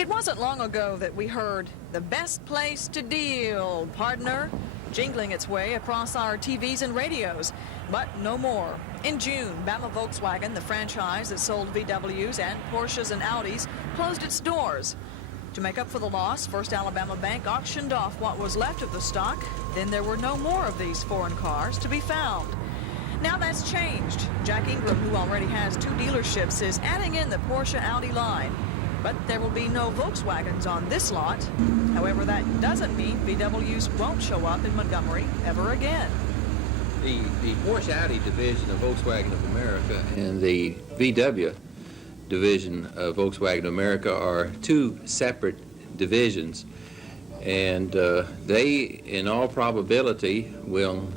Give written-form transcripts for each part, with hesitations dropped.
It wasn't long ago that we heard the best place to deal, partner, jingling its way across our TVs and radios. But no more. In June, Bama Volkswagen, the franchise that sold VWs and Porsches and Audis, closed its doors. To make up for the loss, First Alabama Bank auctioned off what was left of the stock. Then there were no more of these foreign cars to be found. Now that's changed. Jack Ingram, who already has 2 dealerships, is adding in the Porsche Audi line. But there will be no Volkswagens on this lot. However, that doesn't mean VWs won't show up in Montgomery ever again. The Porsche Audi division of Volkswagen of America and the VW division of Volkswagen of America are 2 separate divisions, and they, in all probability, will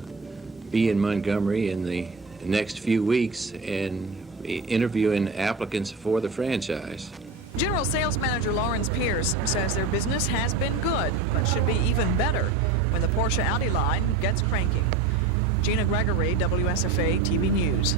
be in Montgomery in the next few weeks and interviewing applicants for the franchise. General Sales Manager Lawrence Pierce says their business has been good, but should be even better when the Porsche Audi line gets cranking. Gina Gregory, WSFA TV News.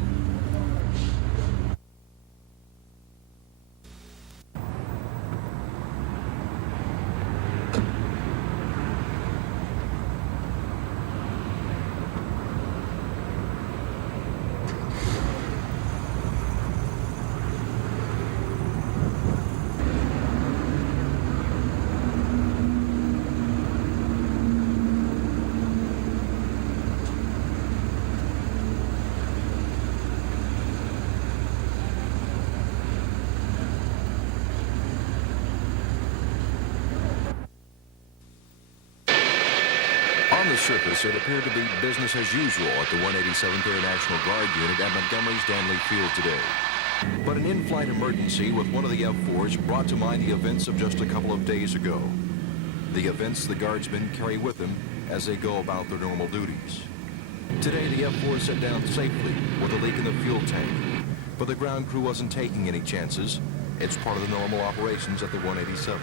On the surface, it appeared to be business as usual at the 187th Air National Guard unit at Montgomery's Danley Field today. But an in-flight emergency with one of the F-4s brought to mind the events of just a couple of days ago. The events the Guardsmen carry with them as they go about their normal duties. Today, the F-4 set down safely with a leak in the fuel tank. But the ground crew wasn't taking any chances. It's part of the normal operations at the 187.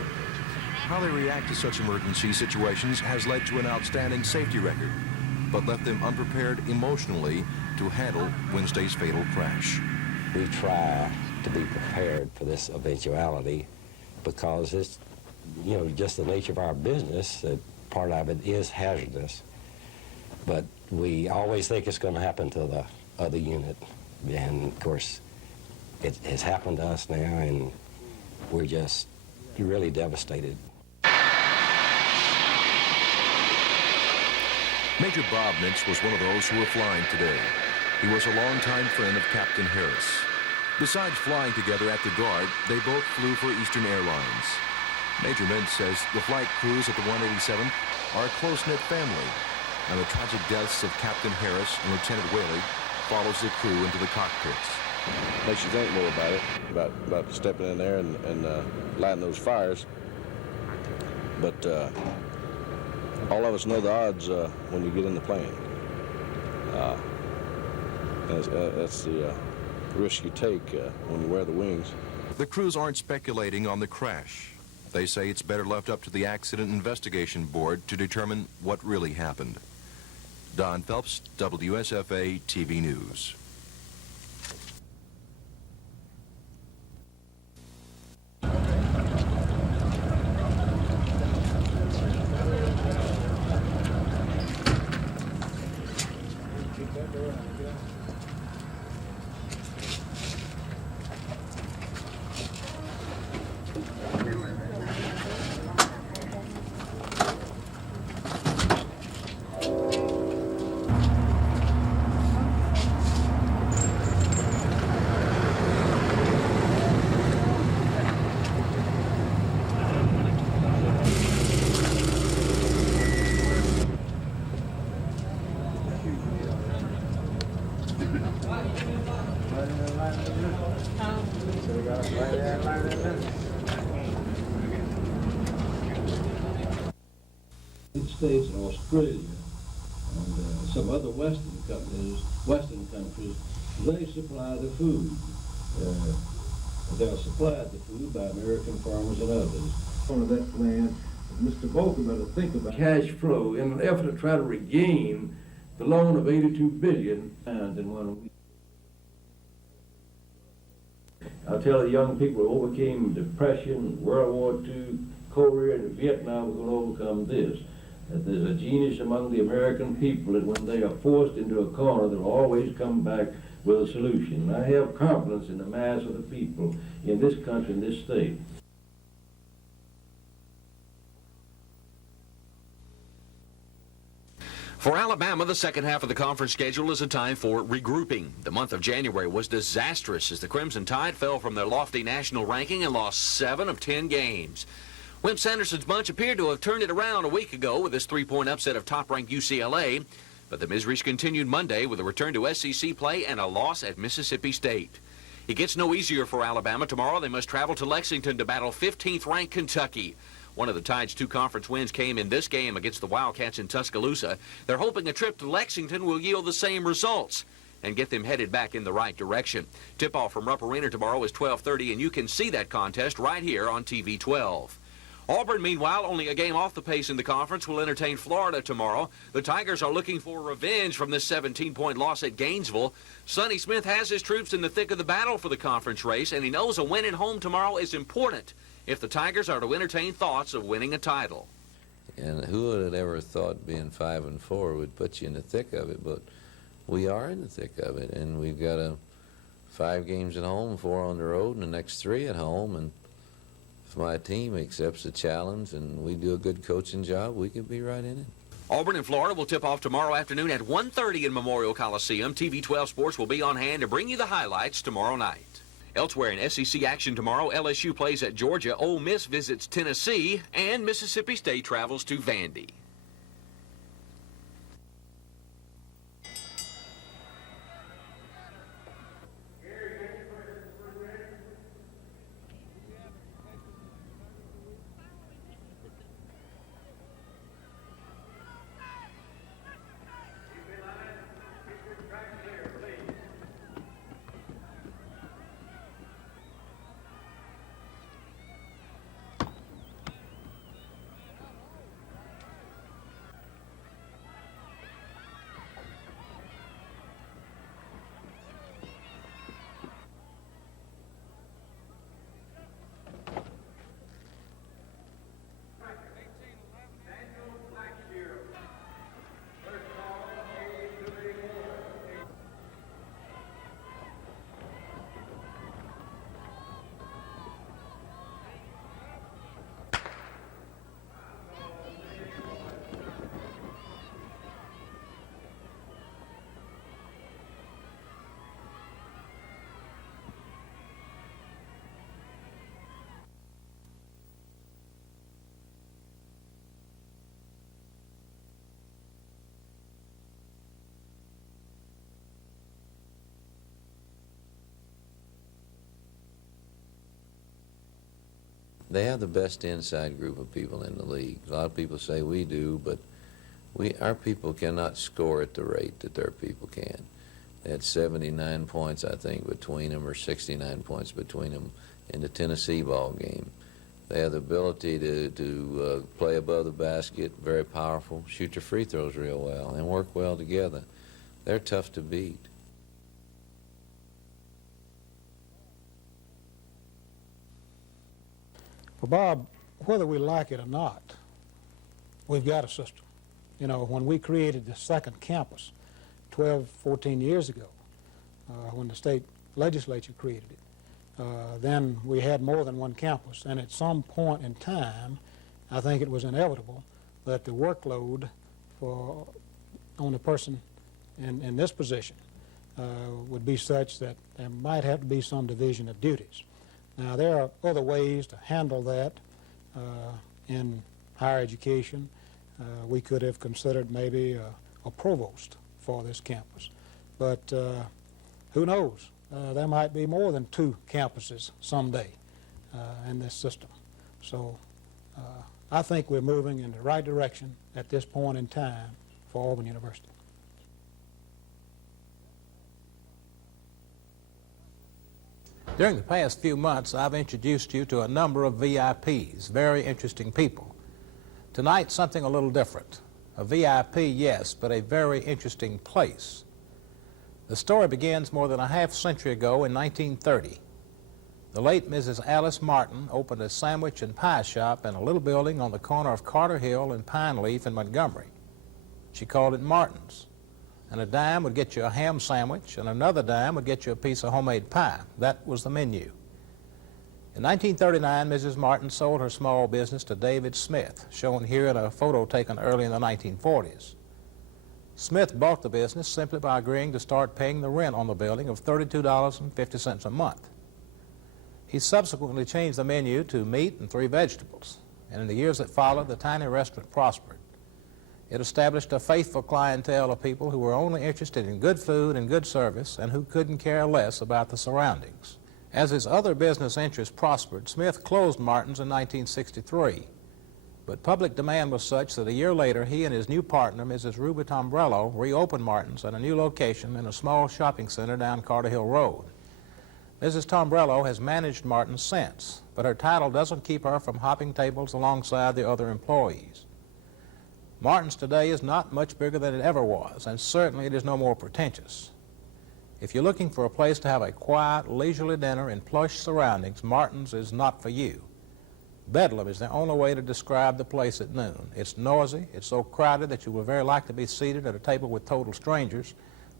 How they react to such emergency situations has led to an outstanding safety record, but left them unprepared emotionally to handle Wednesday's fatal crash. We try to be prepared for this eventuality because it's, just the nature of our business that part of it is hazardous. But we always think it's going to happen to the other unit. And, of course, it has happened to us now, and we're just really devastated. Major Bob Mintz was one of those who were flying today. He was a longtime friend of Captain Harris. Besides flying together at the Guard, they both flew for Eastern Airlines. Major Mintz says the flight crews at the 187 are a close-knit family, and the tragic deaths of Captain Harris and Lieutenant Whaley follows the crew into the cockpits. Makes you think more about it, about stepping in there and lighting those fires. But all of us know the odds when you get in the plane. That's the risk you take when you wear the wings. The crews aren't speculating on the crash. They say it's better left up to the Accident Investigation Board to determine what really happened. Don Phelps, WSFA TV News. States and Australia and some other Western countries, they supply the food. They're supplied the food by American farmers and others. Part of that plan, Mr. Volker better think about cash flow in an effort to try to regain the loan of $82 billion in 1 week. I'll tell the young people who overcame Depression, World War II, Korea, and Vietnam are going to overcome this. That there's a genius among the American people that when they are forced into a corner, they'll always come back with a solution. And I have confidence in the mass of the people in this country, in this state. For Alabama, the second half of the conference schedule is a time for regrouping. The month of January was disastrous as the Crimson Tide fell from their lofty national ranking and lost 7 of 10 games. Wimp Sanderson's bunch appeared to have turned it around a week ago with his 3-point upset of top-ranked UCLA, but the miseries continued Monday with a return to SEC play and a loss at Mississippi State. It gets no easier for Alabama. Tomorrow they must travel to Lexington to battle 15th-ranked Kentucky. One of the Tide's 2 conference wins came in this game against the Wildcats in Tuscaloosa. They're hoping a trip to Lexington will yield the same results and get them headed back in the right direction. Tip-off from Rupp Arena tomorrow is 12:30, and you can see that contest right here on TV 12. Auburn, meanwhile, only a game off the pace in the conference, will entertain Florida tomorrow. The Tigers are looking for revenge from this 17-point loss at Gainesville. Sonny Smith has his troops in the thick of the battle for the conference race, and he knows a win at home tomorrow is important if the Tigers are to entertain thoughts of winning a title. And who would have ever thought being 5-4 would put you in the thick of it? But we are in the thick of it, and we've got 5 games at home, 4 on the road, and the next 3 at home. And if my team accepts the challenge and we do a good coaching job, we could be right in it. Auburn and Florida will tip off tomorrow afternoon at 1:30 in Memorial Coliseum. TV 12 Sports will be on hand to bring you the highlights tomorrow night. Elsewhere in SEC action tomorrow, LSU plays at Georgia, Ole Miss visits Tennessee, and Mississippi State travels to Vandy. They have the best inside group of people in the league. A lot of people say we do, but our people cannot score at the rate that their people can. They had 79 points, I think, between them, or 69 points between them in the Tennessee ball game. They have the ability to play above the basket, very powerful, shoot their free throws real well, and work well together. They're tough to beat. Well, Bob, whether we like it or not, we've got a system. You know, when we created the second campus 12, 14 years ago, when the state legislature created it, then we had more than one campus. And at some point in time, I think it was inevitable that the workload on the person in this position would be such that there might have to be some division of duties. Now, there are other ways to handle that in higher education. We could have considered maybe a provost for this campus. But who knows? There might be more than 2 campuses someday in this system. So I think we're moving in the right direction at this point in time for Auburn University. During the past few months, I've introduced you to a number of VIPs, very interesting people. Tonight, something a little different. A VIP, yes, but a very interesting place. The story begins more than a half century ago in 1930. The late Mrs. Alice Martin opened a sandwich and pie shop in a little building on the corner of Carter Hill and Pine Leaf in Montgomery. She called it Martin's, and a dime would get you a ham sandwich, and another dime would get you a piece of homemade pie. That was the menu. In 1939, Mrs. Martin sold her small business to David Smith, shown here in a photo taken early in the 1940s. Smith bought the business simply by agreeing to start paying the rent on the building of $32.50 a month. He subsequently changed the menu to meat and 3 vegetables, and in the years that followed, the tiny restaurant prospered. It established a faithful clientele of people who were only interested in good food and good service and who couldn't care less about the surroundings. As his other business interests prospered, Smith closed Martin's in 1963. But public demand was such that a year later, he and his new partner, Mrs. Ruby Tombrello, reopened Martin's at a new location in a small shopping center down Carter Hill Road. Mrs. Tombrello has managed Martin's since, but her title doesn't keep her from hopping tables alongside the other employees. Martin's today is not much bigger than it ever was, and certainly it is no more pretentious. If you're looking for a place to have a quiet, leisurely dinner in plush surroundings, Martin's is not for you. Bedlam is the only way to describe the place at noon. It's noisy, it's so crowded that you will very likely be seated at a table with total strangers,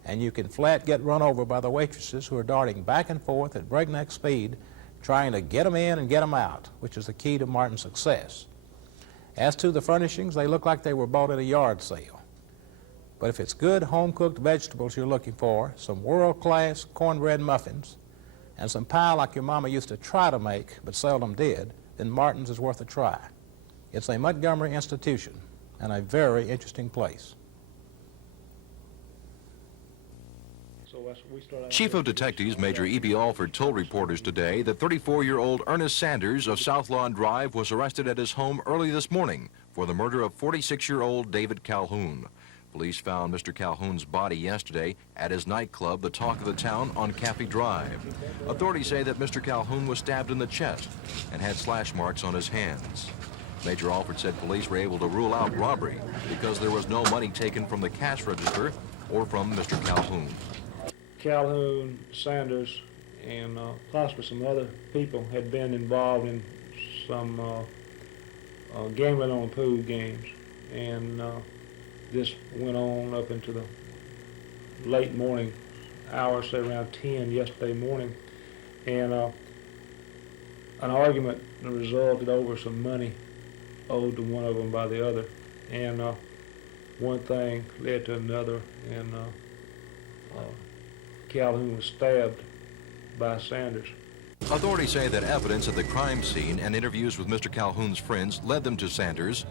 and you can flat get run over by the waitresses who are darting back and forth at breakneck speed, trying to get them in and get them out, which is the key to Martin's success. As to the furnishings, they look like they were bought at a yard sale. But if it's good home-cooked vegetables you're looking for, some world-class cornbread muffins, and some pie like your mama used to try to make but seldom did, then Martin's is worth a try. It's a Montgomery institution and a very interesting place. Chief of Detectives Major E.B. Alford told reporters today that 34-year-old Ernest Sanders of South Lawn Drive was arrested at his home early this morning for the murder of 46-year-old David Calhoun. Police found Mr. Calhoun's body yesterday at his nightclub, the Talk of the Town, on Caffey Drive. Authorities say that Mr. Calhoun was stabbed in the chest and had slash marks on his hands. Major Alford said police were able to rule out robbery because there was no money taken from the cash register or from Mr. Calhoun. Calhoun, Sanders, and possibly some other people had been involved in some gambling on pool games, and this went on up into the late morning hours, say around 10 yesterday morning, and an argument resulted over some money owed to one of them by the other, and one thing led to another, and Calhoun was stabbed by Sanders. Authorities say that evidence at the crime scene and interviews with Mr. Calhoun's friends led them to Sanders.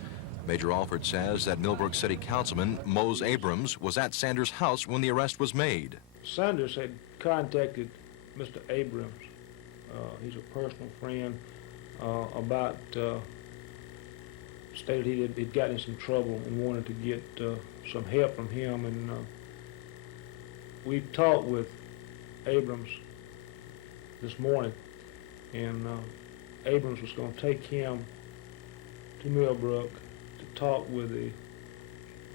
Major Alford says that Millbrook City Councilman Mose Abrams was at Sanders' house when the arrest was made. Sanders had contacted Mr. Abrams, he's a personal friend, about stated he'd gotten in some trouble and wanted to get some help from him, and we talked with Abrams this morning, and Abrams was going to take him to Millbrook to talk with the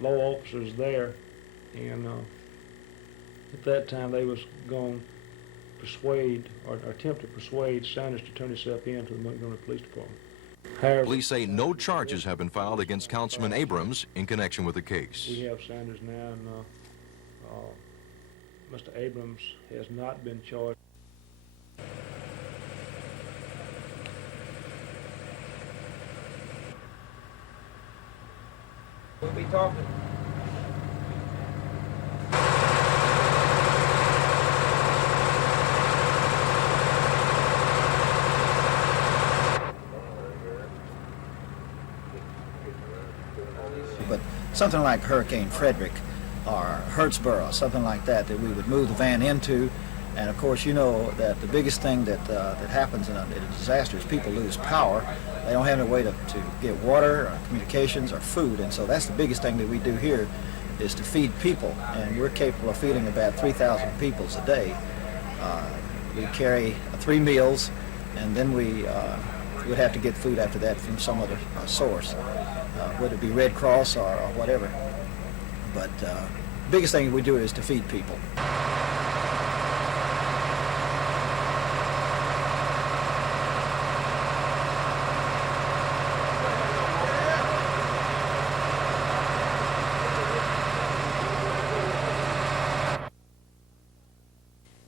law officers there, and at that time they was going to persuade or attempt to persuade Sanders to turn himself in to the Montgomery Police Department. However, police say no charges have been filed against Councilman Abrams in connection with the case. we have Sanders now, and Mr. Abrams has not been charged. We'll be talking. But something like Hurricane Frederick or Hurtsboro, something like that we would move the van into. And of course, you know that the biggest thing that happens in a disaster is people lose power. They don't have any way to get water, or communications, or food. And so that's the biggest thing that we do here, is to feed people. And we're capable of feeding about 3,000 people a day. We carry 3 meals, and then we would have to get food after that from some other source, whether it be Red Cross or whatever. But the biggest thing we do is to feed people.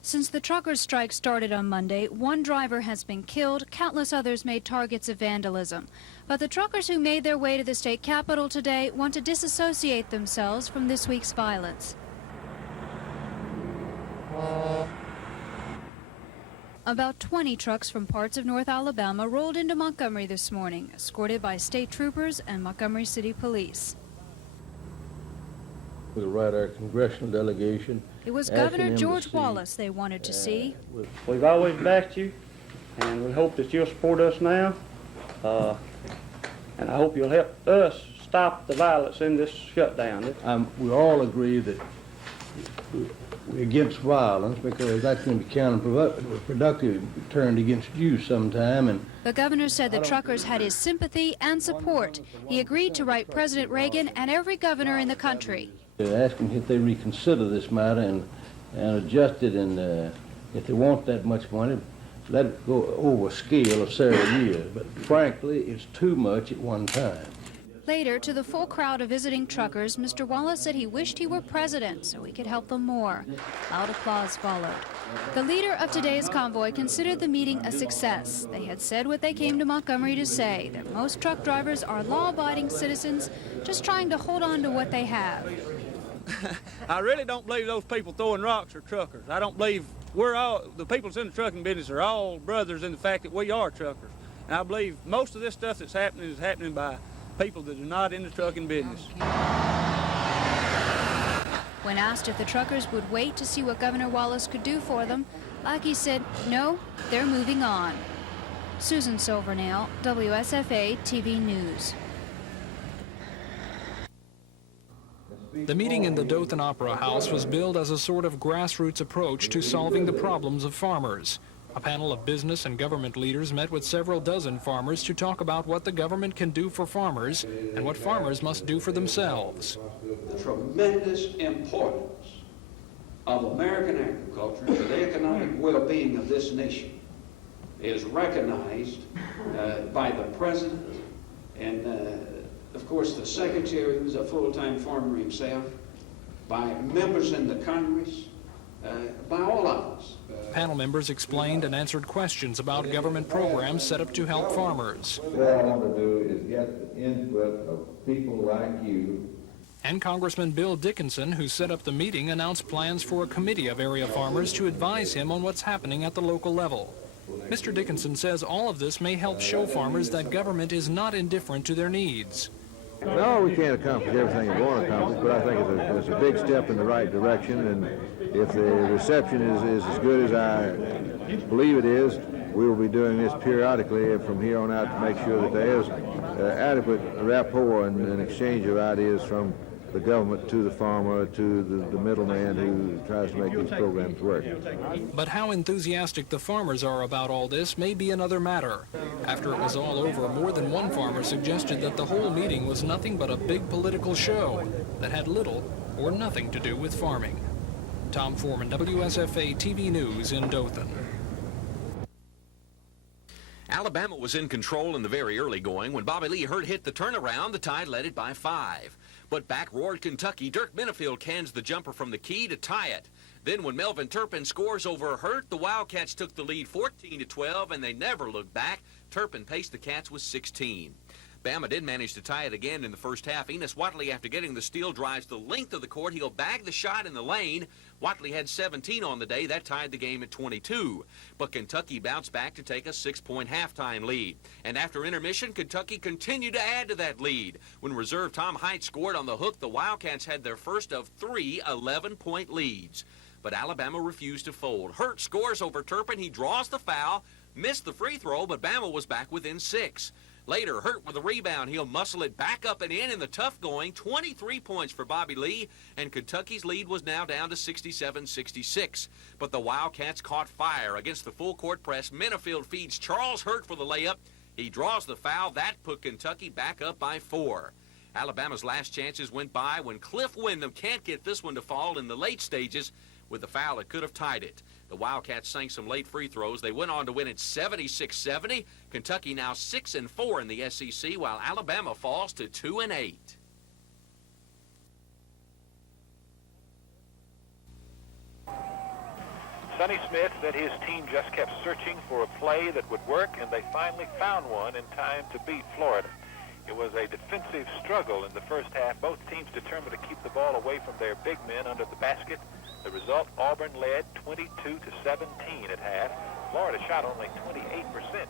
Since the truckers' strike started on Monday, one driver has been killed, countless others made targets of vandalism. But the truckers who made their way to the state capitol today want to disassociate themselves from this week's violence. About 20 trucks from parts of North Alabama rolled into Montgomery this morning, escorted by state troopers and Montgomery City Police. We'll write our congressional delegation. It was Governor George Wallace they wanted to see. We've always backed you, and we hope that you'll support us now. And I hope you'll help us stop the violence in this shutdown. We all agree that we're against violence because that's going to be counterproductive, turned against you sometime. And the governor said the truckers had his sympathy and support. He agreed to write President Reagan and every governor in the country. Ask them if they reconsider this matter and adjust it, and if they want that much money, let it go over a scale of several years. But frankly, it's too much at one time. Later, to the full crowd of visiting truckers, Mr. Wallace said he wished he were president so he could help them more. Loud applause followed. The leader of today's convoy considered the meeting a success. They had said what they came to Montgomery to say, that most truck drivers are law-abiding citizens just trying to hold on to what they have. I really don't believe those people throwing rocks are truckers. I don't believe the people that's in the trucking business are all brothers in the fact that we are truckers. And I believe most of this stuff that's happening is happening by people that are not in the trucking business. When asked if the truckers would wait to see what Governor Wallace could do for them, Lackey said, no, they're moving on. Susan Silvernail, WSFA TV News. The meeting in the Dothan Opera House was billed as a sort of grassroots approach to solving the problems of farmers. A panel of business and government leaders met with several dozen farmers to talk about what the government can do for farmers and what farmers must do for themselves. The tremendous importance of American agriculture to the economic well-being of this nation is recognized by the President and of course, the Secretary, who's a full-time farmer himself, by members in the Congress, by all of us. Panel members explained and answered questions about government programs set up to help farmers. What I want to do is get the input of people like you. And Congressman Bill Dickinson, who set up the meeting, announced plans for a committee of area farmers to advise him on what's happening at the local level. Mr. Dickinson says all of this may help show farmers that government is not indifferent to their needs. No, we can't accomplish everything we want to accomplish, but I think it's a big step in the right direction, and if the reception is as good as I believe it is, we will be doing this periodically from here on out to make sure that there is adequate rapport and exchange of ideas from the government to the farmer, to the middleman who tries to make these programs work. But how enthusiastic the farmers are about all this may be another matter. After it was all over, more than one farmer suggested that the whole meeting was nothing but a big political show that had little or nothing to do with farming. Tom Foreman, WSFA TV News in Dothan. Alabama was in control in the very early going. When Bobby Lee Hurt hit the turnaround, the Tide led it by 5. But back roared Kentucky. Dirk Benefield cans the jumper from the key to tie it. Then when Melvin Turpin scores over Hurt, the Wildcats took the lead 14-12, and they never looked back. Turpin paced the Cats with 16. Bama did manage to tie it again in the first half. Enos Watley, after getting the steal, drives the length of the court. He'll bag the shot in the lane. Watley had 17 on the day. That tied the game at 22. But Kentucky bounced back to take a 6-point halftime lead. And after intermission, Kentucky continued to add to that lead. When reserve Tom Height scored on the hook, the Wildcats had their first of 3 11-point leads. But Alabama refused to fold. Hurt scores over Turpin. He draws the foul, missed the free throw, but Bama was back within 6. Later, Hurt with a rebound. He'll muscle it back up and in the tough going. 23 points for Bobby Lee, and Kentucky's lead was now down to 67-66. But the Wildcats caught fire against the full court press. Benefield feeds Charles Hurt for the layup. He draws the foul. That put Kentucky back up by 4. Alabama's last chances went by when Cliff Wyndham can't get this one to fall in the late stages. With the foul, it could have tied it. The Wildcats sank some late free throws. They went on to win it 76-70. Kentucky now 6-4 in the SEC, while Alabama falls to 2-8. Sonny Smith said his team just kept searching for a play that would work, and they finally found one in time to beat Florida. It was a defensive struggle in the first half. Both teams determined to keep the ball away from their big men under the basket. The result, Auburn led 22-17 at half. Florida shot only 28%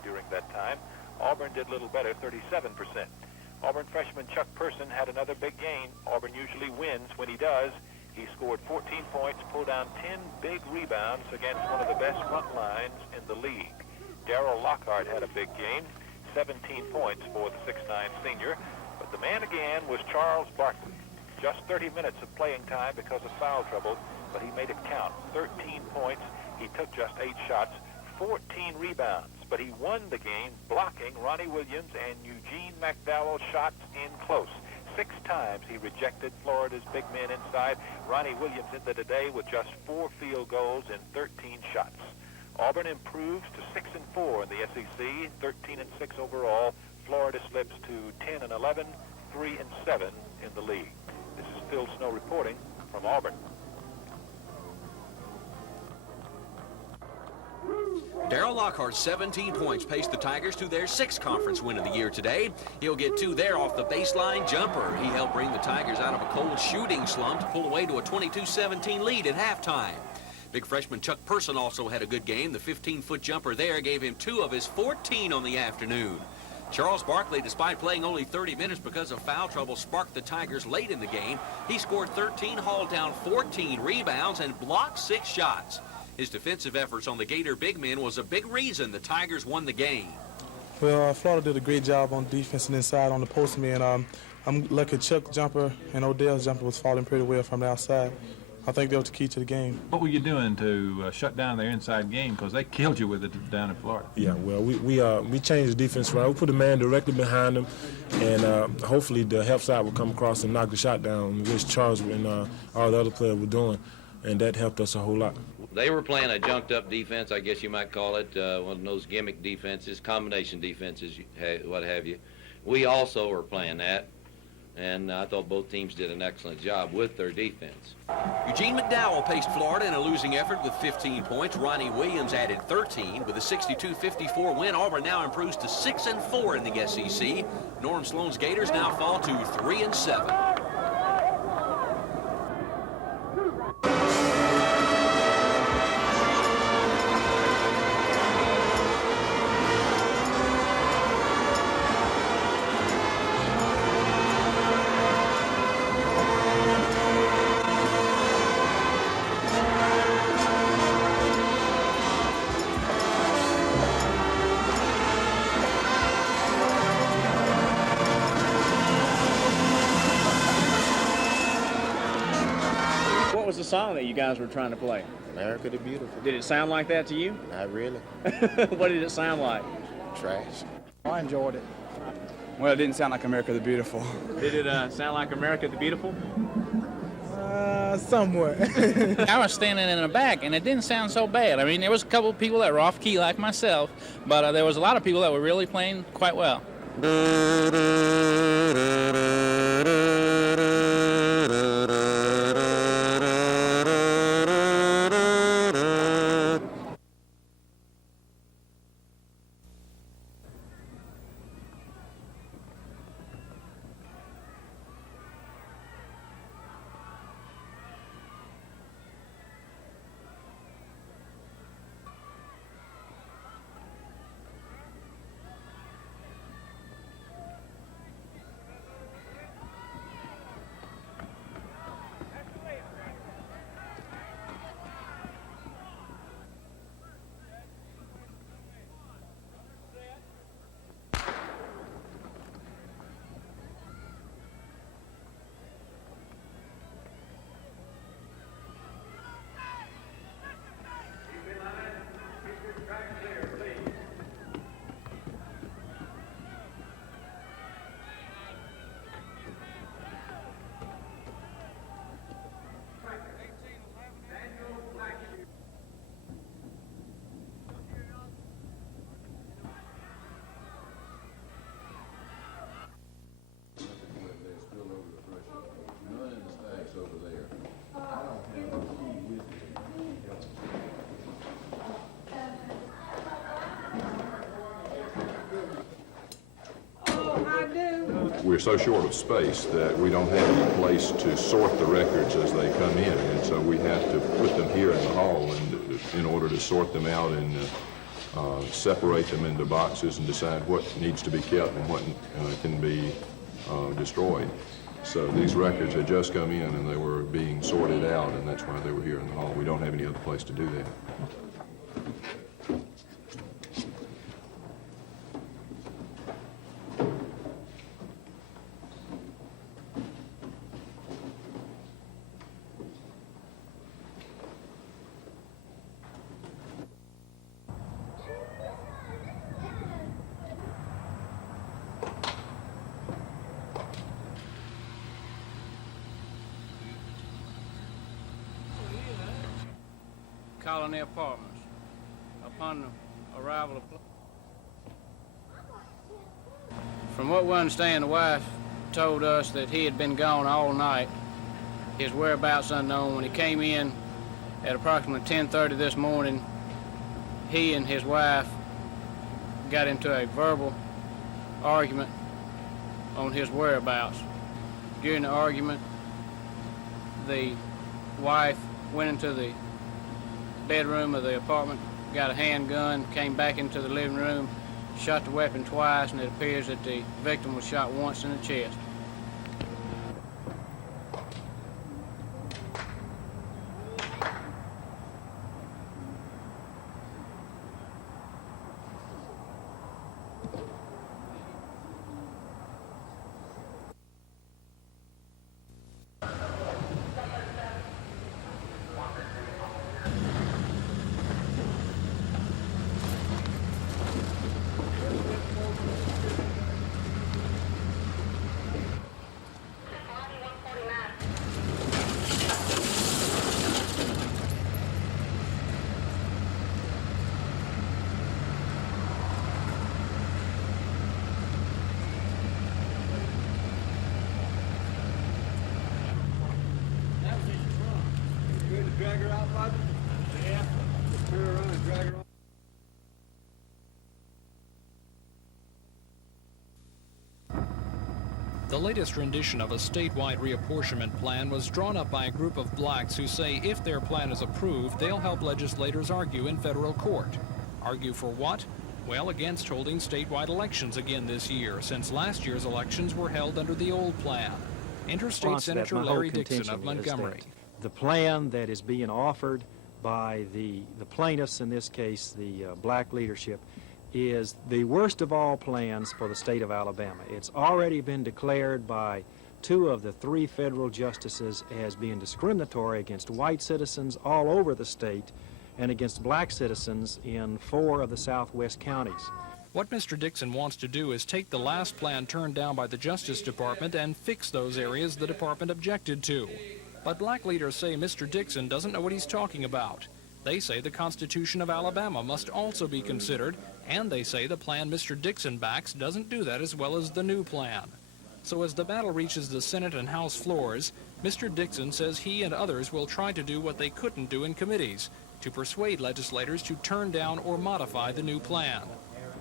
during that time. Auburn did a little better, 37%. Auburn freshman Chuck Person had another big game. Auburn usually wins when he does. He scored 14 points, pulled down 10 big rebounds against one of the best front lines in the league. Darrell Lockhart had a big game, 17 points for the 6'9 senior. But the man again was Charles Barkley. Just 30 minutes of playing time because of foul trouble, but he made it count. 13 points. He took just 8 shots, 14 rebounds. But he won the game blocking Ronnie Williams and Eugene McDowell's shots in close. 6 times he rejected Florida's big men inside. Ronnie Williams ended the day with just 4 field goals and 13 shots. Auburn improves to 6-4 in the SEC, 13-6 overall. Florida slips to 10-11, 3-7 in the league. This is Phil Snow reporting from Auburn. Darrell Lockhart's 17 points paced the Tigers to their 6th conference win of the year today. He'll get 2 there off the baseline jumper. He helped bring the Tigers out of a cold shooting slump to pull away to a 22-17 lead at halftime. Big freshman Chuck Person also had a good game. The 15-foot jumper there gave him 2 of his 14 on the afternoon. Charles Barkley, despite playing only 30 minutes because of foul trouble, sparked the Tigers late in the game. He scored 13, hauled down 14 rebounds, and blocked 6 shots. His defensive efforts on the Gator big men was a big reason the Tigers won the game. Well, Florida did a great job on defense and inside on the post man. I'm lucky Chuck's jumper and Odell's jumper was falling pretty well from the outside. I think that was the key to the game. What were you doing to shut down their inside game? Because they killed you with it down in Florida. Yeah, well, we changed the defense around. We put a man directly behind them, and hopefully the help side would come across and knock the shot down, which Charles and all the other players were doing, and that helped us a whole lot. They were playing a junked-up defense, I guess you might call it, one of those gimmick defenses, combination defenses, what have you. We also were playing that, and I thought both teams did an excellent job with their defense. Eugene McDowell paced Florida in a losing effort with 15 points. Ronnie Williams added 13. With a 62-54 win, Auburn now improves to 6-4 in the SEC. Norm Sloan's Gators now fall to 3-7. What was the song that you guys were trying to play? America the Beautiful. Did it sound like that to you? Not really. What did it sound like? Trash. I enjoyed it. Well, it didn't sound like America the Beautiful. Did it sound like America the Beautiful? Somewhat. I was standing in the back, and it didn't sound so bad. I mean, there was a couple of people that were off key like myself, but there was a lot of people that were really playing quite well. we're so short of space that we don't have any place to sort the records as they come in, and so we have to put them here in the hall in order to sort them out and separate them into boxes and decide what needs to be kept and what can be destroyed. So these records had just come in and they were being sorted out, and that's why they were here in the hall. We don't have any other place to do that. Colony Apartments. Upon the arrival of... From what we understand, the wife told us that he had been gone all night, his whereabouts unknown. When he came in at approximately 10:30 this morning, he and his wife got into a verbal argument on his whereabouts. During the argument, the wife went into the bedroom of the apartment, got a handgun, came back into the living room, shot the weapon twice, and it appears that the victim was shot once in the chest. Drag her out, bud? Yeah. Turn her around and drag her on. The latest rendition of a statewide reapportionment plan was drawn up by a group of blacks who say if their plan is approved, they'll help legislators argue in federal court. Argue for what? Well, against holding statewide elections again this year, since last year's elections were held under the old plan. Interstate Senator Larry Dixon of Montgomery. The plan that is being offered by the plaintiffs, in this case the black leadership, is the worst of all plans for the state of Alabama. It's already been declared by 2 of the 3 federal justices as being discriminatory against white citizens all over the state and against black citizens in 4 of the southwest counties. What Mr. Dixon wants to do is take the last plan turned down by the Justice Department and fix those areas the department objected to. But black leaders say Mr. Dixon doesn't know what he's talking about. They say the Constitution of Alabama must also be considered, and they say the plan Mr. Dixon backs doesn't do that as well as the new plan. So as the battle reaches the Senate and House floors, Mr. Dixon says he and others will try to do what they couldn't do in committees, to persuade legislators to turn down or modify the new plan.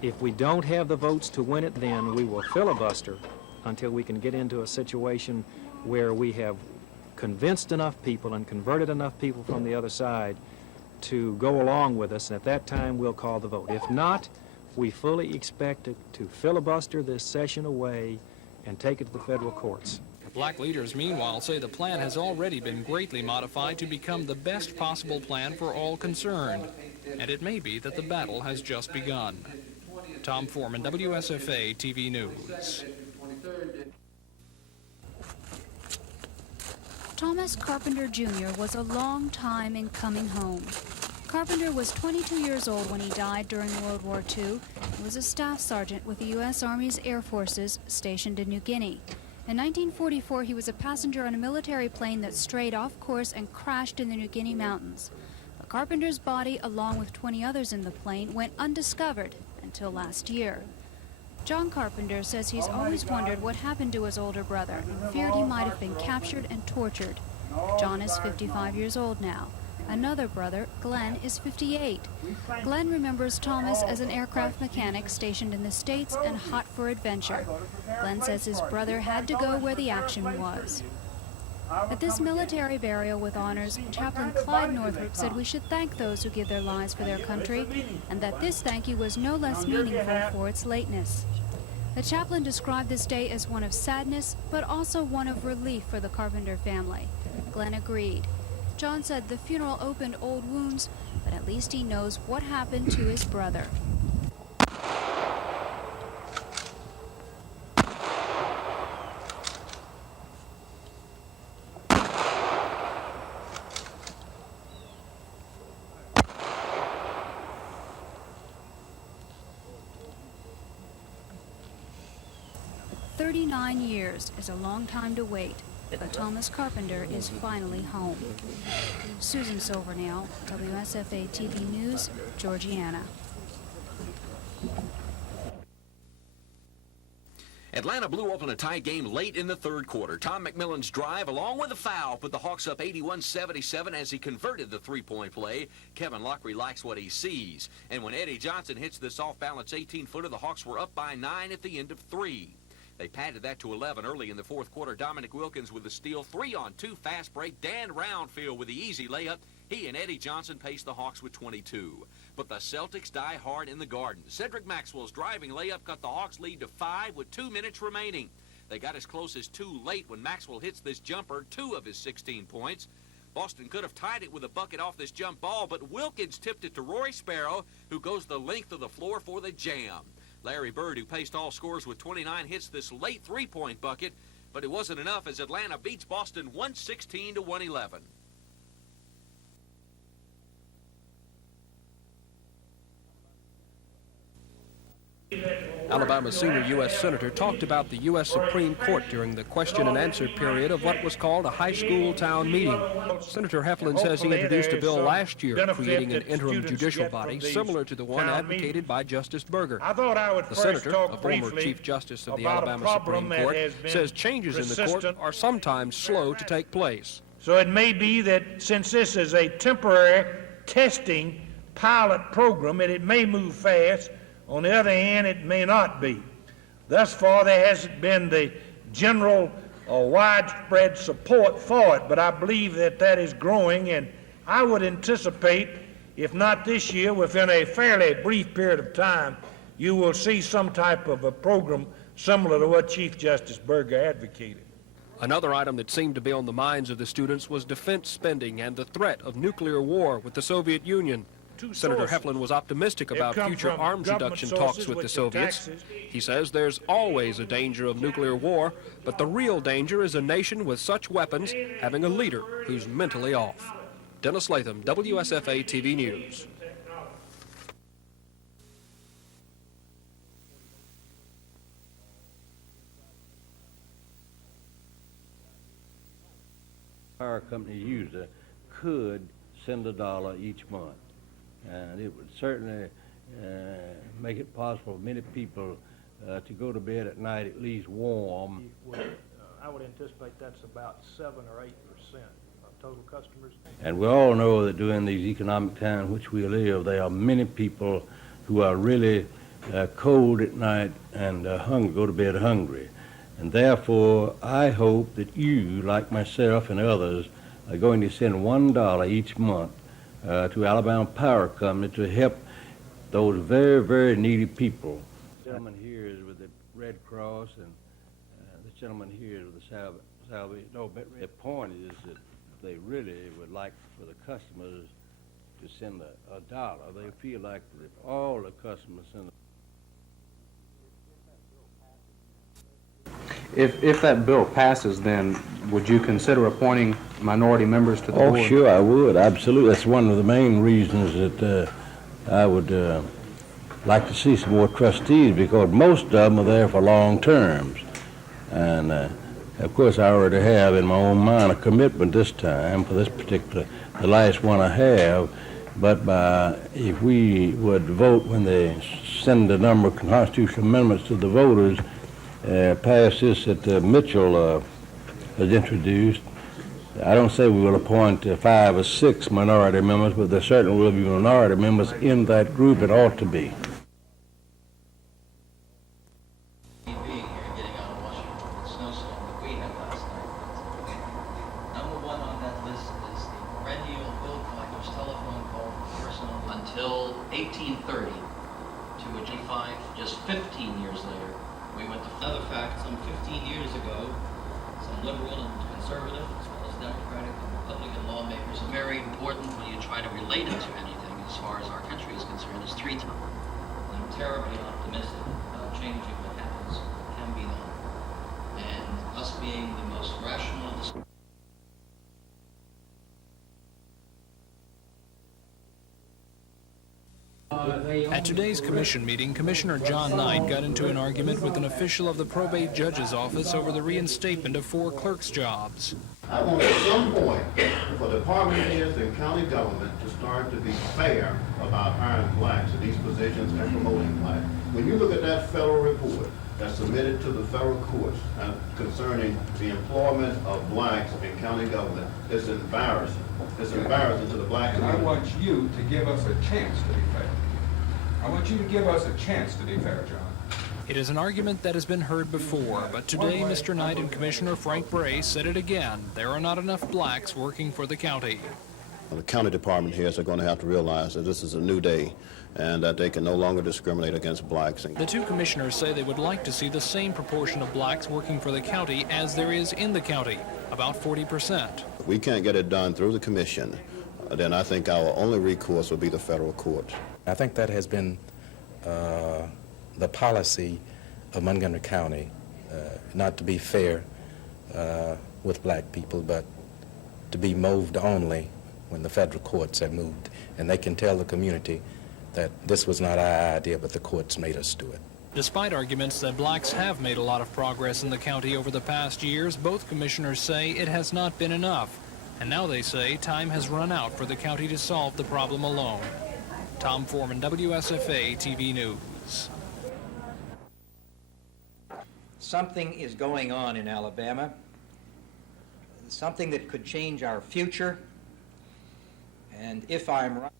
If we don't have the votes to win it, then we will filibuster until we can get into a situation where we have convinced enough people and converted enough people from the other side to go along with us, and at that time we'll call the vote. If not, we fully expect to filibuster this session away and take it to the federal courts. Black leaders, meanwhile, say the plan has already been greatly modified to become the best possible plan for all concerned, and it may be that the battle has just begun. Tom Foreman, WSFA TV News. Thomas Carpenter Jr. was a long time in coming home. Carpenter was 22 years old when he died during World War II. He was a staff sergeant with the U.S. Army's Air Forces stationed in New Guinea. In 1944, he was a passenger on a military plane that strayed off course and crashed in the New Guinea mountains. But Carpenter's body, along with 20 others in the plane, went undiscovered until last year. John Carpenter says he's always wondered what happened to his older brother and feared he might have been captured and tortured. John is 55 years old now. Another brother, Glenn, is 58. Glenn remembers Thomas as an aircraft mechanic stationed in the States and hot for adventure. Glenn says his brother had to go where the action was. At this military burial with honors, Chaplain Clyde Northrup said we should thank those who give their lives for their country, and that this thank you was no less meaningful for its lateness. The chaplain described this day as one of sadness, but also one of relief for the Carpenter family. Glenn agreed. John said the funeral opened old wounds, but at least he knows what happened to his brother. "39 years is a long time to wait, but Thomas Carpenter is finally home." Susan Silvernail, WSFA TV News, Georgiana. Atlanta blew open a tie game late in the third quarter. Tom McMillan's drive, along with a foul, put the Hawks up 81-77 as he converted the three-point play. Kevin Lockery likes what he sees. And when Eddie Johnson hits this off-balance 18-footer, the Hawks were up by 9 at the end of 3. They padded that to 11 early in the fourth quarter. Dominic Wilkins with a steal, 3-on-2 fast break. Dan Roundfield with the easy layup. He and Eddie Johnson paced the Hawks with 22. But the Celtics die hard in the Garden. Cedric Maxwell's driving layup cut the Hawks lead to 5 with 2 minutes remaining. They got as close as 2 late when Maxwell hits this jumper, 2 of his 16 points. Boston could have tied it with a bucket off this jump ball, but Wilkins tipped it to Rory Sparrow, who goes the length of the floor for the jam. Larry Bird, who paced all scores with 29, hits this late three-point bucket, but it wasn't enough as Atlanta beats Boston 116-111. Alabama senior U.S. Senator talked about the U.S. Supreme Court during the question and answer period of what was called a high school town meeting. Senator Heflin says he introduced a bill last year creating an interim judicial body similar to the one advocated by Justice Berger. The senator, a former Chief Justice of the Alabama Supreme Court, says changes in the court are sometimes slow to take place. So it may be that since this is a temporary testing pilot program, it may move fast. On the other hand, it may not be. Thus far, there hasn't been the general or widespread support for it, but I believe that that is growing, and I would anticipate, if not this year, within a fairly brief period of time, you will see some type of a program similar to what Chief Justice Berger advocated. Another item that seemed to be on the minds of the students was defense spending and the threat of nuclear war with the Soviet Union. Senator Heflin was optimistic about future arms reduction talks with the Soviets. He says there's always a danger of nuclear war, but the real danger is a nation with such weapons having a leader who's mentally off. Dennis Latham, WSFA TV News. Power company user could send $1 each month. And it would certainly make it possible for many people to go to bed at night at least warm. I would anticipate that's about 7 or 8% of total customers. And we all know that during these economic times in which we live, there are many people who are really cold at night and hungry, go to bed hungry. And therefore, I hope that you, like myself and others, are going to send $1 each month to Alabama Power Company to help those very, very needy people. The gentleman here is with the Red Cross, and this gentleman here is with the Salvation. No, but the point is that they really would like for the customers to send $1. They feel like if all the customers send If that bill passes, then would you consider appointing minority members to the board? Oh, sure, I would, absolutely. That's one of the main reasons that I would like to see some more trustees, because most of them are there for long terms. And, of course, I already have in my own mind a commitment this time for this particular, the last one I have. But if we would vote when they send a number of constitutional amendments to the voters, pass this that Mitchell has introduced, I don't say we will appoint 5 or 6 minority members, but there certainly will be minority members in that group. It ought to be. Until 1830 to a G5, just 15 years later, we went to another fact. Some 15 years ago, some liberal and conservative, as well as Democratic and Republican lawmakers, very important when you try to relate it to anything as far as our country is concerned, is 3 times. I'm terribly optimistic about changing what happens can be done. And us being the most rational At today's commission meeting, Commissioner John Knight got into an argument with an official of the probate judge's office over the reinstatement of 4 clerks' jobs. I want at some point for department heads and county government to start to be fair about hiring blacks in these positions and promoting blacks. When you look at that federal report that's submitted to the federal courts concerning the employment of blacks in county government, it's embarrassing. It's embarrassing to the black community. And I want you to give us a chance to be fair. I want you to give us a chance to be fair, John. It is an argument that has been heard before, but today Mr. Knight and Commissioner Frank Bray said it again. There are not enough blacks working for the county. The county department heads are going to have to realize that this is a new day and that they can no longer discriminate against blacks. The 2 commissioners say they would like to see the same proportion of blacks working for the county as there is in the county, about 40%. If we can't get it done through the commission, then I think our only recourse will be the federal court. I think that has been the policy of Montgomery County, not to be fair with black people, but to be moved only when the federal courts have moved. And they can tell the community that this was not our idea, but the courts made us do it. Despite arguments that blacks have made a lot of progress in the county over the past years, both commissioners say it has not been enough. And now they say time has run out for the county to solve the problem alone. Tom Foreman, WSFA TV News. Something is going on in Alabama, something that could change our future, and if I'm right,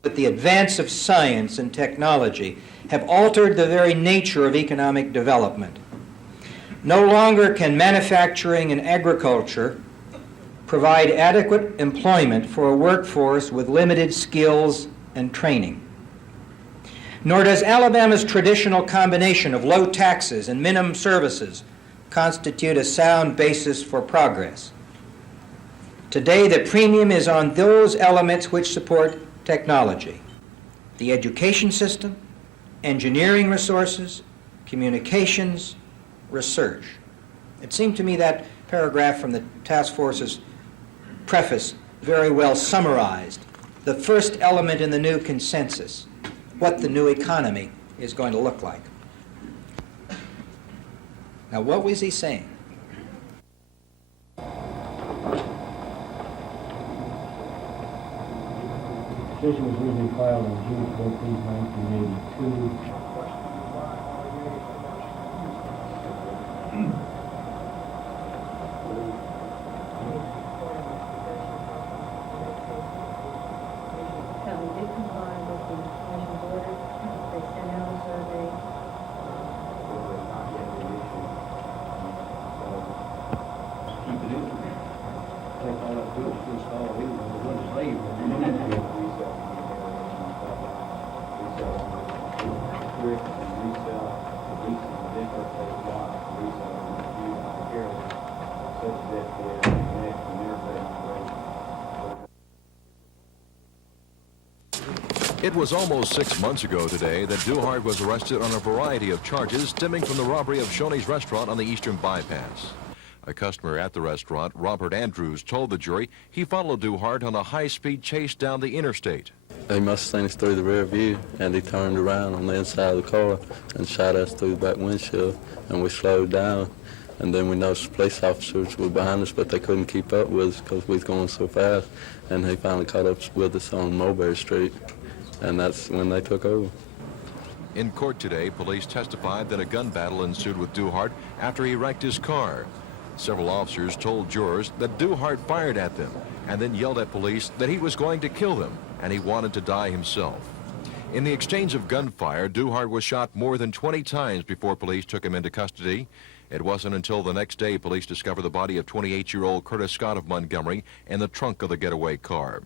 but the advance of science and technology have altered the very nature of economic development. No longer can manufacturing and agriculture provide adequate employment for a workforce with limited skills and training. Nor does Alabama's traditional combination of low taxes and minimum services constitute a sound basis for progress. Today, the premium is on those elements which support technology: the education system, engineering resources, communications, research. It seemed to me that paragraph from the task force's preface very well summarized the first element in the new consensus, what the new economy is going to look like. Now, what was he saying? The petition was originally filed on June 14, 1982. It was almost 6 months ago today that Duhart was arrested on a variety of charges stemming from the robbery of Shoney's restaurant on the Eastern Bypass. A customer at the restaurant, Robert Andrews, told the jury he followed Duhart on a high-speed chase down the interstate. He must have seen us through the rear view, and he turned around on the inside of the car and shot us through the back windshield, and we slowed down. And then we noticed police officers were behind us, but they couldn't keep up with us because we was going so fast. And he finally caught up with us on Mulberry Street, and that's when they took over. In court today, police testified that a gun battle ensued with Duhart after he wrecked his car. Several officers told jurors that Duhart fired at them and then yelled at police that he was going to kill them and he wanted to die himself. In the exchange of gunfire, Duhart was shot more than 20 times before police took him into custody. It wasn't until the next day police discovered the body of 28-year-old Curtis Scott of Montgomery in the trunk of the getaway car.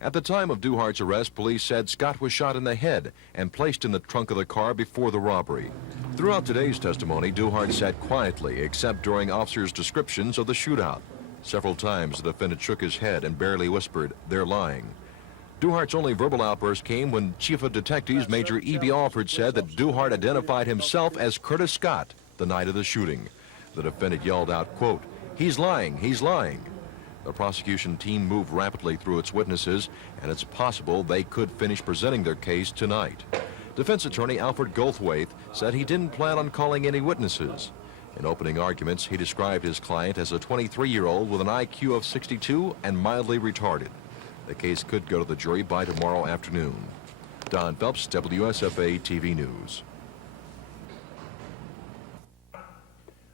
At the time of Duhart's arrest, police said Scott was shot in the head and placed in the trunk of the car before the robbery. Throughout today's testimony, Duhart sat quietly, except during officers' descriptions of the shootout. Several times the defendant shook his head and barely whispered, "They're lying." Duhart's only verbal outburst came when Chief of Detectives Major E.B. Alford said that Duhart identified himself as Curtis Scott the night of the shooting. The defendant yelled out, quote, "He's lying, he's lying." The prosecution team moved rapidly through its witnesses, and it's possible they could finish presenting their case tonight. Defense attorney Alfred Goldthwaite said he didn't plan on calling any witnesses. In opening arguments, he described his client as a 23-year-old with an IQ of 62 and mildly retarded. The case could go to the jury by tomorrow afternoon. Don Phelps, WSFA TV News.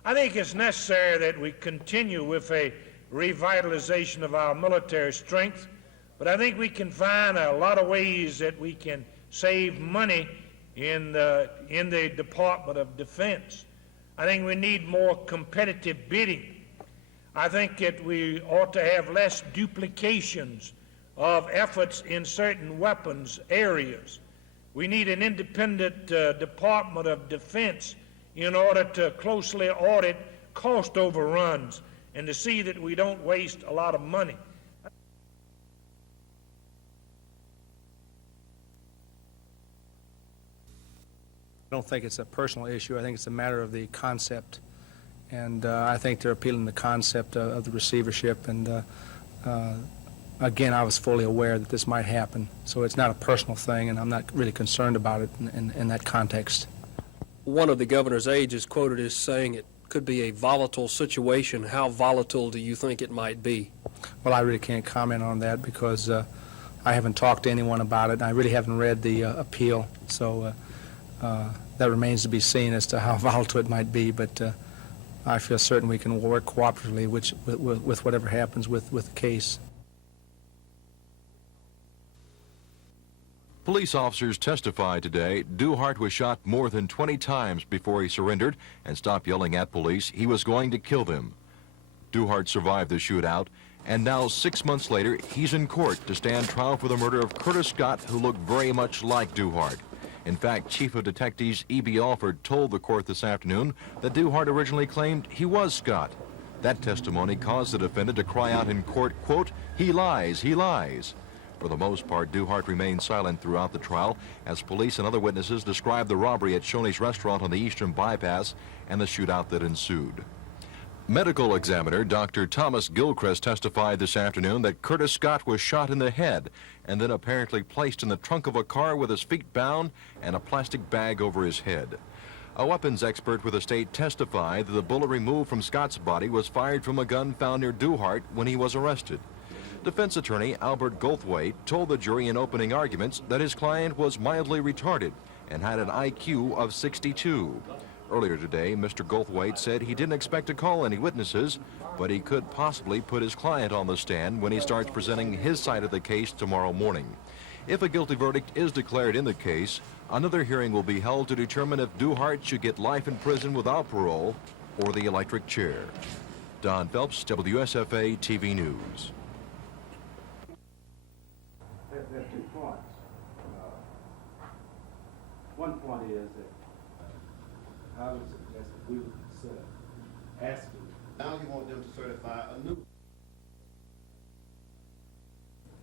I think it's necessary that we continue with a revitalization of our military strength, but I think we can find a lot of ways that we can save money in the Department of Defense. I think we need more competitive bidding. I think that we ought to have less duplications of efforts in certain weapons areas. We need an independent Department of Defense in order to closely audit cost overruns and to see that we don't waste a lot of money. I don't think it's a personal issue. I think it's a matter of the concept. And I think they're appealing the concept of the receivership. And again, I was fully aware that this might happen. So it's not a personal thing, and I'm not really concerned about it in that context. One of the governor's aides is quoted as saying it could be a volatile situation. How volatile do you think it might be? Well, I really can't comment on that because I haven't talked to anyone about it. I really haven't read the appeal, so that remains to be seen as to how volatile it might be, but I feel certain we can work cooperatively with whatever happens with the case. Police officers testified today Duhart was shot more than 20 times before he surrendered and stopped yelling at police he was going to kill them. Duhart survived the shootout, and now 6 months later, he's in court to stand trial for the murder of Curtis Scott, who looked very much like Duhart. In fact, Chief of Detectives E.B. Alford told the court this afternoon that Duhart originally claimed he was Scott. That testimony caused the defendant to cry out in court, quote, "He lies, he lies." For the most part, Duhart remained silent throughout the trial as police and other witnesses described the robbery at Shoney's restaurant on the Eastern Bypass and the shootout that ensued. Medical examiner Dr. Thomas Gilchrist testified this afternoon that Curtis Scott was shot in the head and then apparently placed in the trunk of a car with his feet bound and a plastic bag over his head. A weapons expert with the state testified that the bullet removed from Scott's body was fired from a gun found near Duhart when he was arrested. Defense attorney Albert Goldthwaite told the jury in opening arguments that his client was mildly retarded and had an IQ of 62. Earlier today, Mr. Goldthwaite said he didn't expect to call any witnesses, but he could possibly put his client on the stand when he starts presenting his side of the case tomorrow morning. If a guilty verdict is declared in the case, another hearing will be held to determine if Duhart should get life in prison without parole or the electric chair. Don Phelps, WSFA TV News. There are 2 points. One point is that I would suggest that we would consider asking. Now you want them to certify a new.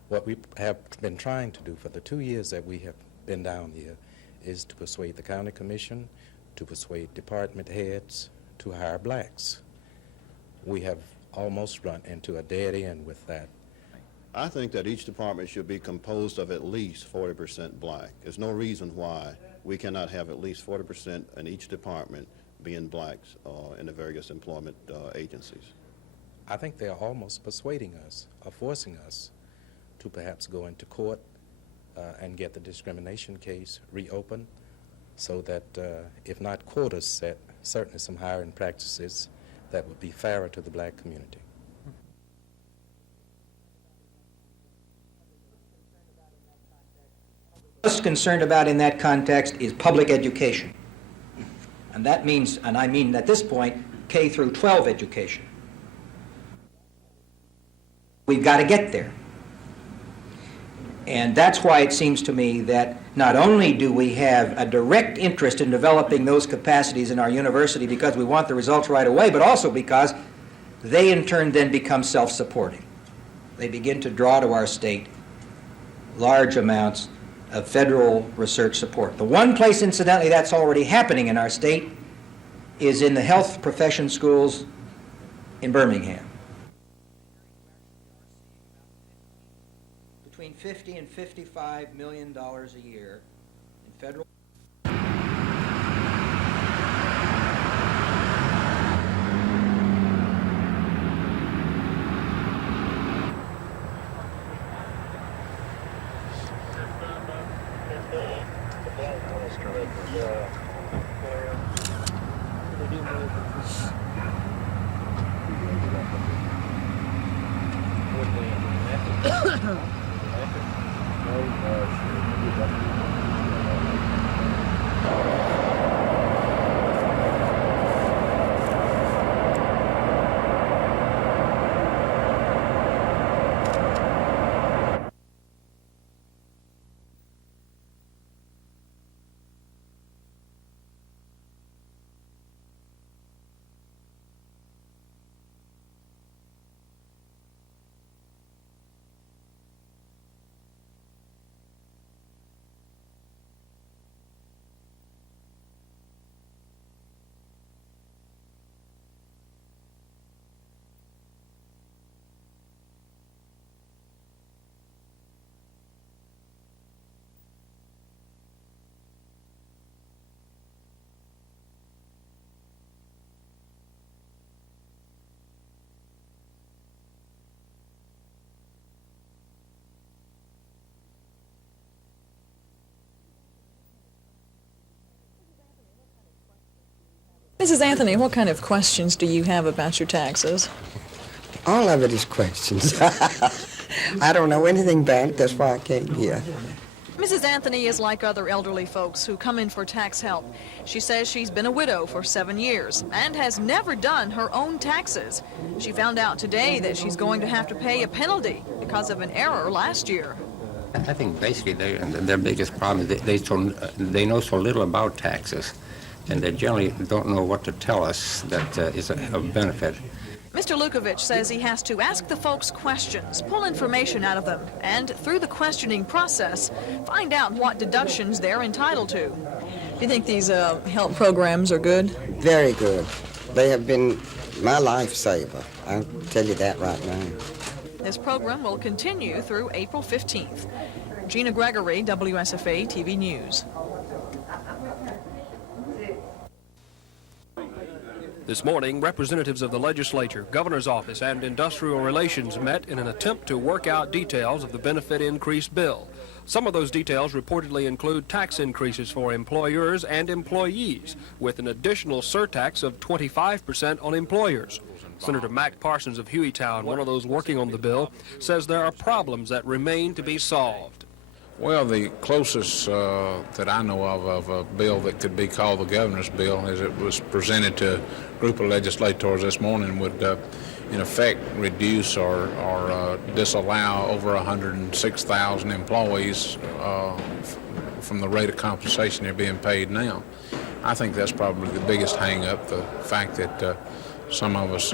What we have been trying to do for the 2 years that we have been down here is to persuade the county commission, to persuade department heads to hire blacks. We have almost run into a dead end with that. I think that each department should be composed of at least 40% black. There's no reason why we cannot have at least 40% in each department being blacks in the various employment agencies. I think they are almost persuading us or forcing us to perhaps go into court and get the discrimination case reopened so that if not quotas set, certainly some hiring practices that would be fairer to the black community. Most concerned about in that context is public education. And that means, and I mean at this point, K through 12 education. We've got to get there. And that's why it seems to me that not only do we have a direct interest in developing those capacities in our university because we want the results right away, but also because they in turn then become self-supporting. They begin to draw to our state large amounts of federal research support. The one place, incidentally, that's already happening in our state is in the health profession schools in Birmingham. Between $50 and $55 million a year in federal. Mrs. Anthony, what kind of questions do you have about your taxes? All of it is questions. I don't know anything about it, that's why I came here. Mrs. Anthony is like other elderly folks who come in for tax help. She says she's been a widow for 7 years and has never done her own taxes. She found out today that she's going to have to pay a penalty because of an error last year. I think basically their biggest problem is they know so little about taxes, and they generally don't know what to tell us that is of benefit. Mr. Lukovich says he has to ask the folks questions, pull information out of them, and through the questioning process, find out what deductions they're entitled to. Do you think these help programs are good? Very good. They have been my lifesaver. I'll tell you that right now. This program will continue through April 15th. Gina Gregory, WSFA TV News. This morning, representatives of the legislature, governor's office, and industrial relations met in an attempt to work out details of the benefit increase bill. Some of those details reportedly include tax increases for employers and employees, with an additional surtax of 25% on employers. Senator Mac Parsons of Hueytown, one of those working on the bill, says there are problems that remain to be solved. Well, the closest that I know of a bill that could be called the governor's bill, as it was presented to a group of legislators this morning, would in effect reduce or disallow over 106,000 employees from the rate of compensation they're being paid now. I think that's probably the biggest hang-up, the fact that some of us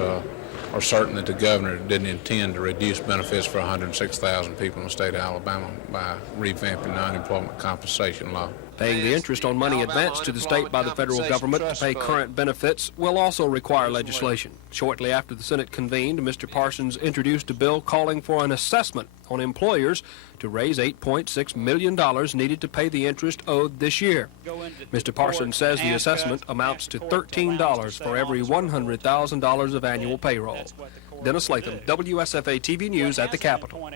are certain that the governor didn't intend to reduce benefits for 106,000 people in the state of Alabama by revamping the unemployment compensation law. Paying the interest on money advanced to the state by the federal government to pay current benefits will also require legislation. Shortly after the Senate convened, Mr. Parsons introduced a bill calling for an assessment on employers to raise $8.6 million needed to pay the interest owed this year. Mr. Parsons says the assessment amounts to $13 for every $100,000 of annual payroll. Dennis Latham, WSFA TV News at the Capitol.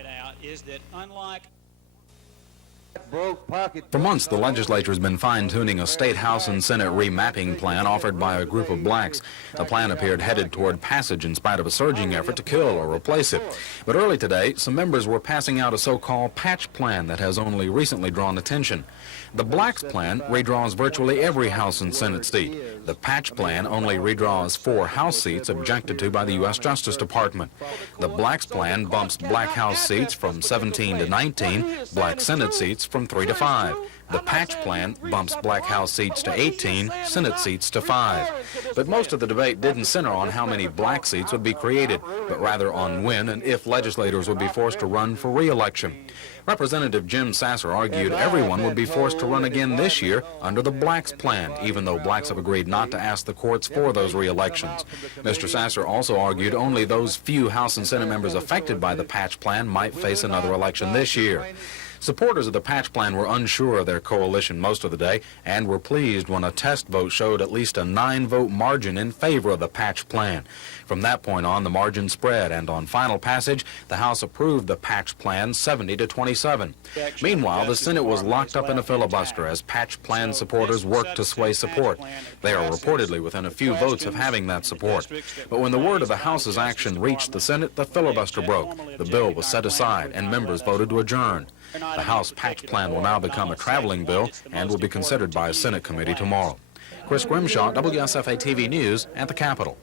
For months, the legislature has been fine-tuning a state House and Senate remapping plan offered by a group of blacks. The plan appeared headed toward passage in spite of a surging effort to kill or replace it. But early today, some members were passing out a so-called patch plan that has only recently drawn attention. The blacks plan redraws virtually every House and Senate seat. The patch plan only redraws 4 House seats objected to by the U.S. Justice Department. The blacks plan bumps black House seats from 17 to 19, black Senate seats from 3 to 5. The patch plan bumps black House seats to 18, Senate seats to 5. But most of the debate didn't center on how many black seats would be created, but rather on when and if legislators would be forced to run for re-election. Representative Jim Sasser argued everyone would be forced to run again this year under the blacks plan, even though blacks have agreed not to ask the courts for those re-elections. Mr. Sasser also argued only those few House and Senate members affected by the patch plan might face another election this year. Supporters of the patch plan were unsure of their coalition most of the day and were pleased when a test vote showed at least a 9-vote margin in favor of the patch plan. From that point on, the margin spread, and on final passage, the House approved the patch plan 70 to 27. Meanwhile, the Senate was locked up in a filibuster as patch plan supporters worked to sway support. They are reportedly within a few votes of having that support. But when the word of the House's action reached the Senate, the filibuster broke. The bill was set aside, and members voted to adjourn. The House patch plan will now become a traveling bill and will be considered by a Senate committee tomorrow. Chris Grimshaw, WSFA TV News at the Capitol.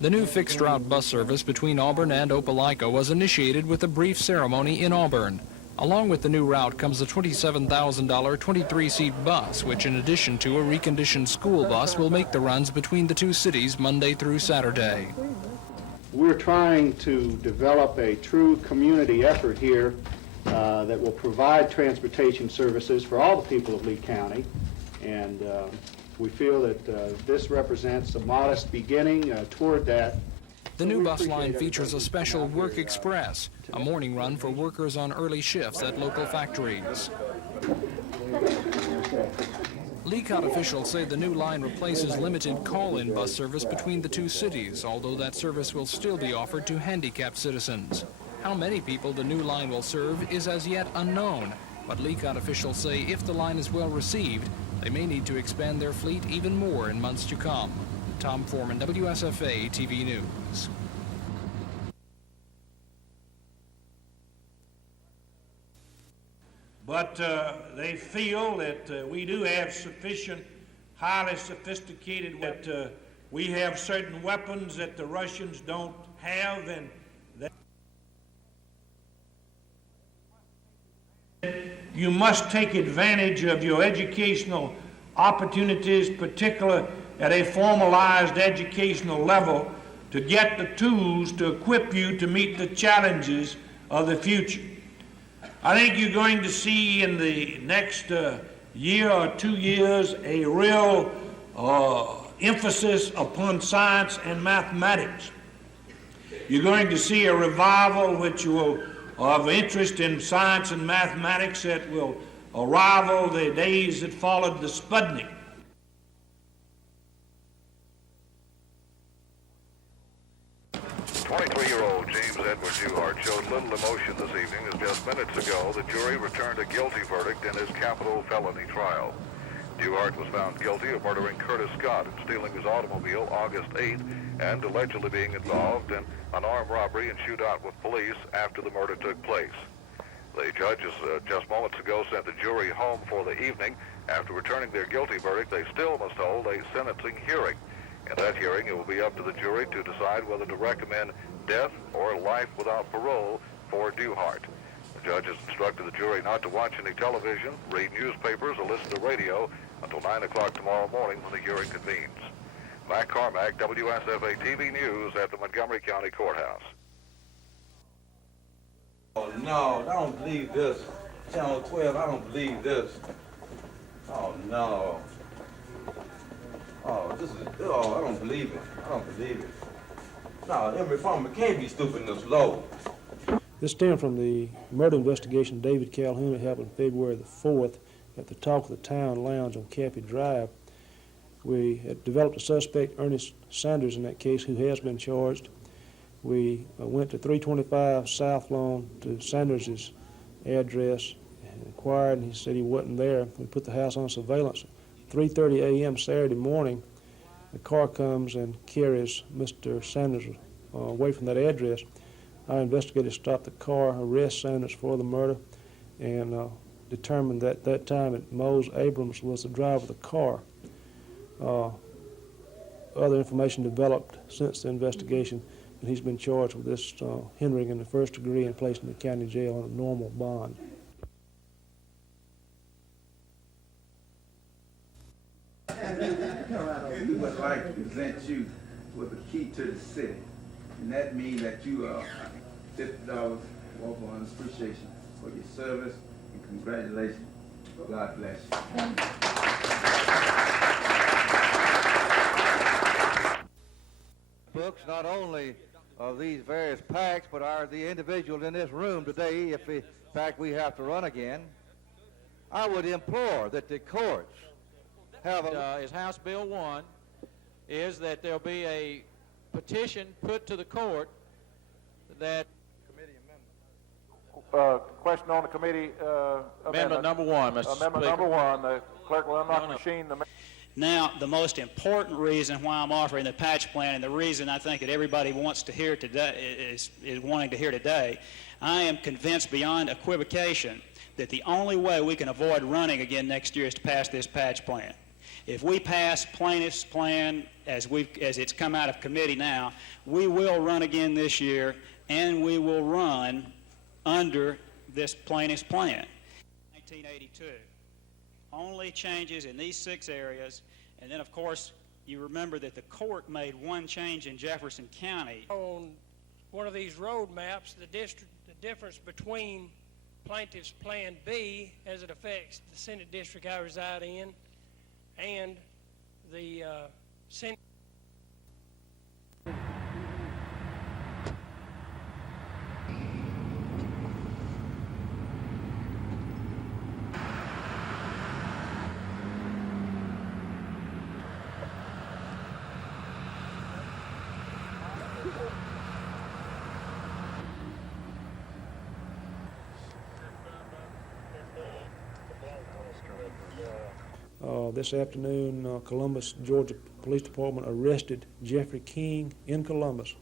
The new fixed-route bus service between Auburn and Opelika was initiated with a brief ceremony in Auburn. Along with the new route comes a $27,000 23-seat bus, which in addition to a reconditioned school bus will make the runs between the two cities Monday through Saturday. We're trying to develop a true community effort here that will provide transportation services for all the people of Lee County, and we feel that this represents a modest beginning toward that. The new bus line features a special Work Express, a morning run for workers on early shifts at local factories. LECOT officials say the new line replaces limited call-in bus service between the two cities, although that service will still be offered to handicapped citizens. How many people the new line will serve is as yet unknown, but LECOT officials say if the line is well received, they may need to expand their fleet even more in months to come. Tom Foreman, WSFA TV News. But they feel that we do have sufficient, highly sophisticated, that we have certain weapons that the Russians don't have, and you must take advantage of your educational opportunities, particularly at a formalized educational level, to get the tools to equip you to meet the challenges of the future. I think you're going to see in the next year or 2 years a real emphasis upon science and mathematics. You're going to see a revival which will of interest in science and mathematics that will rival the days that followed the Sputnik. Twenty-three-year-old James Edward Duhart showed little emotion this evening as just minutes ago the jury returned a guilty verdict in his capital felony trial. Duhart was found guilty of murdering Curtis Scott and stealing his automobile August 8th and allegedly being involved in an armed robbery and shootout with police after the murder took place. The judges just moments ago sent the jury home for the evening. After returning their guilty verdict, they still must hold a sentencing hearing. In that hearing, it will be up to the jury to decide whether to recommend death or life without parole for Duhart. The judge has instructed the jury not to watch any television, read newspapers, or listen to radio until 9 o'clock tomorrow morning when the hearing convenes. Matt Carmack, WSFA TV News at the Montgomery County Courthouse. Oh, no, I don't believe this. Channel 12, I don't believe this. Oh, no. Oh, I don't believe it. I don't believe it. No, every farmer can't be stooping this low. This stemmed from the murder investigation of David Calhoun that happened February the 4th at the Talk of the Town Lounge on Cappy Drive. We had developed a suspect, Ernest Sanders, in that case, who has been charged. We went to 325 South Lawn to Sanders' address and inquired, and he said he wasn't there. We put the house on surveillance. 3:30 a.m. Saturday morning, the car comes and carries Mr. Sanders away from that address. Our investigators stopped the car, arrested Sanders for the murder, and determined that that time that Mose Abrams was the driver of the car. Other information developed since the investigation, and he's been charged with this hindering in the first degree and placed in the county jail on a normal bond. We would like to present you with a key to the city, and that means that you are $50 walk-on appreciation for your service, and congratulations. God bless you. Books not only of these various packs, but are the individuals in this room today, if in fact we have to run again. I would implore that the courts have is House Bill 1, is that there'll be a petition put to the court that... Question on the committee amendment number 1, Mr. Amendment Speaker. number 1. The clerk will unlock the machine. Now, the most important reason why I'm offering the patch plan, and the reason I think that everybody wants to hear today is wanting to hear today, I am convinced beyond equivocation that the only way we can avoid running again next year is to pass this patch plan. If we pass plaintiff's plan as it's come out of committee now, we will run again this year, and we will run under this plaintiff's plan. 1982. Only changes in these 6 areas, and then of course you remember that the court made one change in Jefferson County. On one of these road maps, the difference between plaintiff's plan B as it affects the Senate district I reside in and the Senate. This afternoon, Columbus, Georgia Police Department arrested Jeffrey King in Columbus.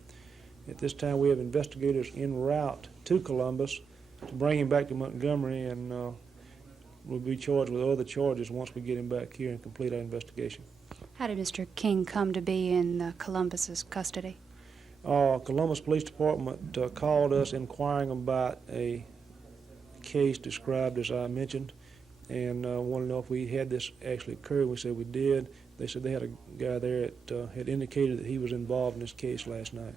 At this time, we have investigators en route to Columbus to bring him back to Montgomery, and we'll be charged with other charges once we get him back here and complete our investigation. How did Mr. King come to be in Columbus's custody? Columbus Police Department called us inquiring about a case described as I mentioned, and wanted to know if we had this actually occurred. We said we did. They said they had a guy there that had indicated that he was involved in this case last night.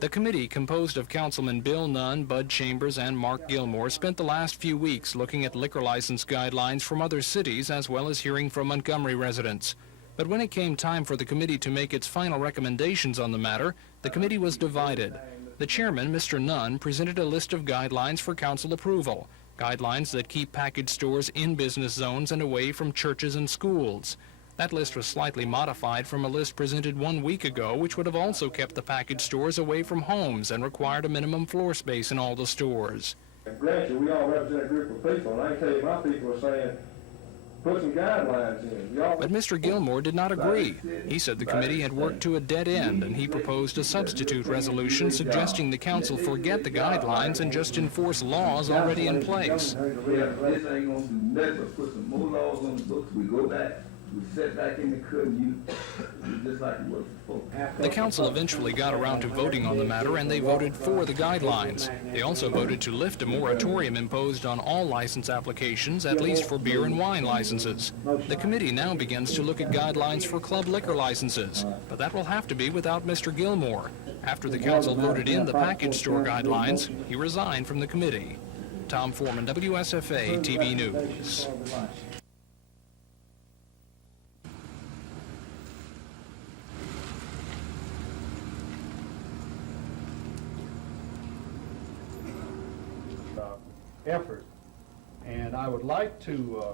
The committee, composed of Councilman Bill Nunn, Bud Chambers, and Mark Gilmore, spent the last few weeks looking at liquor license guidelines from other cities as well as hearing from Montgomery residents. But when it came time for the committee to make its final recommendations on the matter, the committee was divided. The chairman, Mr. Nunn, presented a list of guidelines for council approval, guidelines that keep package stores in business zones and away from churches and schools. That list was slightly modified from a list presented 1 week ago, which would have also kept the package stores away from homes and required a minimum floor space in all the stores. Grant you, we all represent a group of people, and I can tell you my people are saying, put some guidelines in. But Mr. Gilmore did not agree. He said the committee had worked to a dead end, and he proposed a substitute resolution suggesting the council forget the guidelines and just enforce laws already in place. This ain't gonna do nothing but put some more laws on the books. We go back, we set back in the cut, and you just like it was before. The council eventually got around to voting on the matter, and they voted for the guidelines. They also voted to lift a moratorium imposed on all license applications, at least for beer and wine licenses. The committee now begins to look at guidelines for club liquor licenses, but that will have to be without Mr. Gilmore. After the council voted in the package store guidelines, he resigned from the committee. Tom Foreman, WSFA TV News. Effort, and I would like to